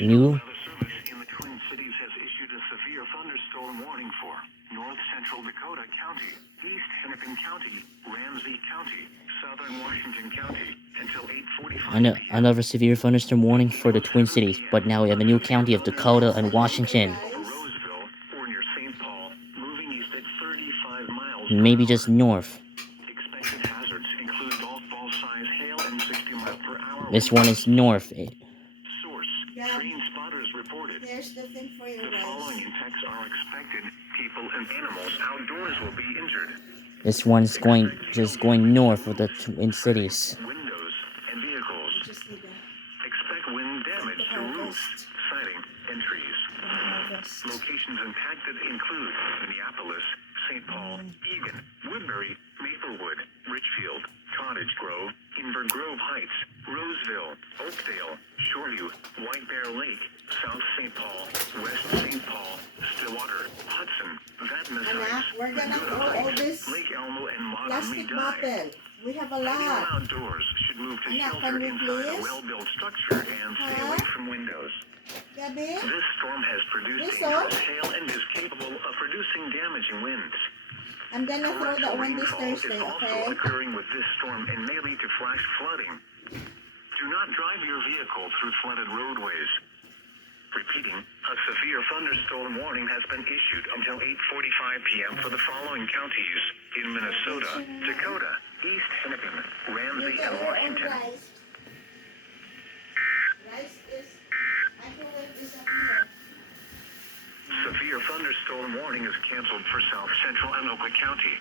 New. Weather Service in the Twin Cities has issued a severe thunderstorm warning for North Central Dakota County, East Hennepin County, Ramsey County, Southern Washington County until 8:45 p.m. Another severe thunderstorm warning for the Twin Cities, but now we have a new county of Dakota and Washington. Roseville or near St. Paul, moving east at 35 miles. Maybe just north. Expected hazards include golf ball size hail and 60 miles per hour. This one is north. Source: train spotters reported. There's the thing for your The following rice. impacts are expected. People and animals outdoors will be injured. This one's just going north of the Twin Cities. Windows and vehicles. Just need that. Expect wind damage to roofs, siding, and trees. Harvest. Locations impacted include Minneapolis-St. Paul, Eagan, Woodbury, Maplewood, Richfield, Cottage Grove, Inver Grove Heights, Roseville, Oakdale, Shoreview, White Bear Lake, South St. Paul, West St. Paul, Stillwater, Hudson, Vadnais Anak, Heights, we're gonna Dakota throw all Heights, this Lake Elmo, and plastic Matamidi. bottle. We have a Anyone lot. outdoors should move to Anak, shelter can we inside a please? well-built structure and stay Huh? away from windows. Gabi? This storm has produced This dangerous hail and is capable of producing damaging winds. I'm gonna throw that one this Rainfall Thursday, is also okay? occurring with this storm and may lead to flash flooding. Do not drive your vehicle through flooded roadways. Repeating, a severe thunderstorm warning has been issued until 8:45 p.m. for the following counties in Minnesota, Dakota, East Hennepin, You Ramsey, get and your own Washington. rice. Rice is... Microwave is up here. Severe thunderstorm warning is canceled for South Central and Oakland County.